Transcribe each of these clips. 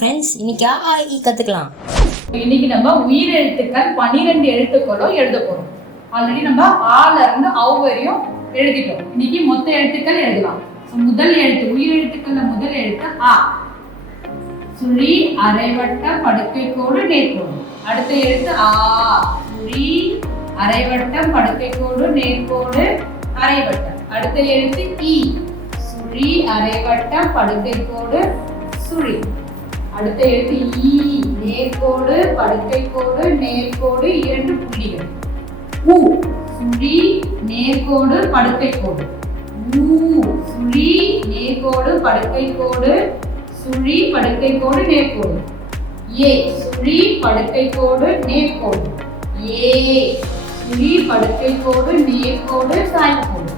Friends, இன்னைக்கு கற்றுக்கலாம். இன்னைக்கு நம்ம உயிரெழுத்துக்கள் 12 எழுத்துக்களும் எழுத போகிறோம். ஆல்ரெடி நம்ம ஆல இருந்து அவ் வரையும் எழுதிட்டோம். இன்னைக்கு மொத்த எழுத்துக்கள் எழுதலாம். முதல் எழுத்து உயிரெழுத்துக்கள்ல முதல் எழுத்து ஆ. சுழி அரைவட்ட படுக்கை கோடு நேர்கோடு. அடுத்த எழுத்து ஆ. சுழி அரைவட்டம் படுக்கை கோடு நேர்கோடு அரைவட்டம். அடுத்த எழுத்து ஈ. சுழி அரைவட்டம் படுக்கை கோடு சுழி. அடுத்த எழுத்து ஈ. நேர்கோடு படுக்கை கோடு நேர்கோடு 2 புள்ளிகள். ஊ. சுழி நேர்கோடு படுக்கை கோடு. ஊ. சுழி நேர்கோடு படுக்கை கோடு சுழி படுக்கை கோடு நேர்கோடு. ஏ. சுழி படுக்கை கோடு நேர்கோடு. ஏ. சுழி படுக்கை கோடு நேர்கோடு சாய்கோடு.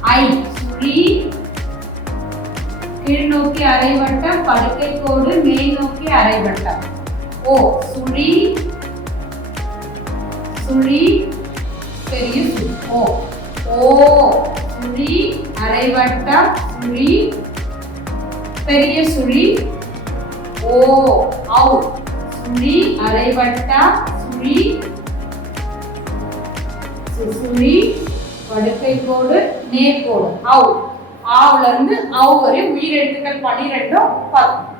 ஐ. சுழி கீழ் நோக்கி அரைவட்டம் படுக்கை கோடு மேல் நோக்கி அரைவட்டம். ஓ. சுழி சுழி பெரிய சுழி. ஓ. ஓ. சுழி அரைவட்டம் சுழி பெரிய சுழி. ஓ. ஔ. சுழி அரைவட்டம் சுழி சுழி படுக்கை கோடு நேர்கோடு. ஔ. ஆவுல இருந்து அவ் வரை உயிரெழுத்துக்கள் 12 பார்த்தோம்.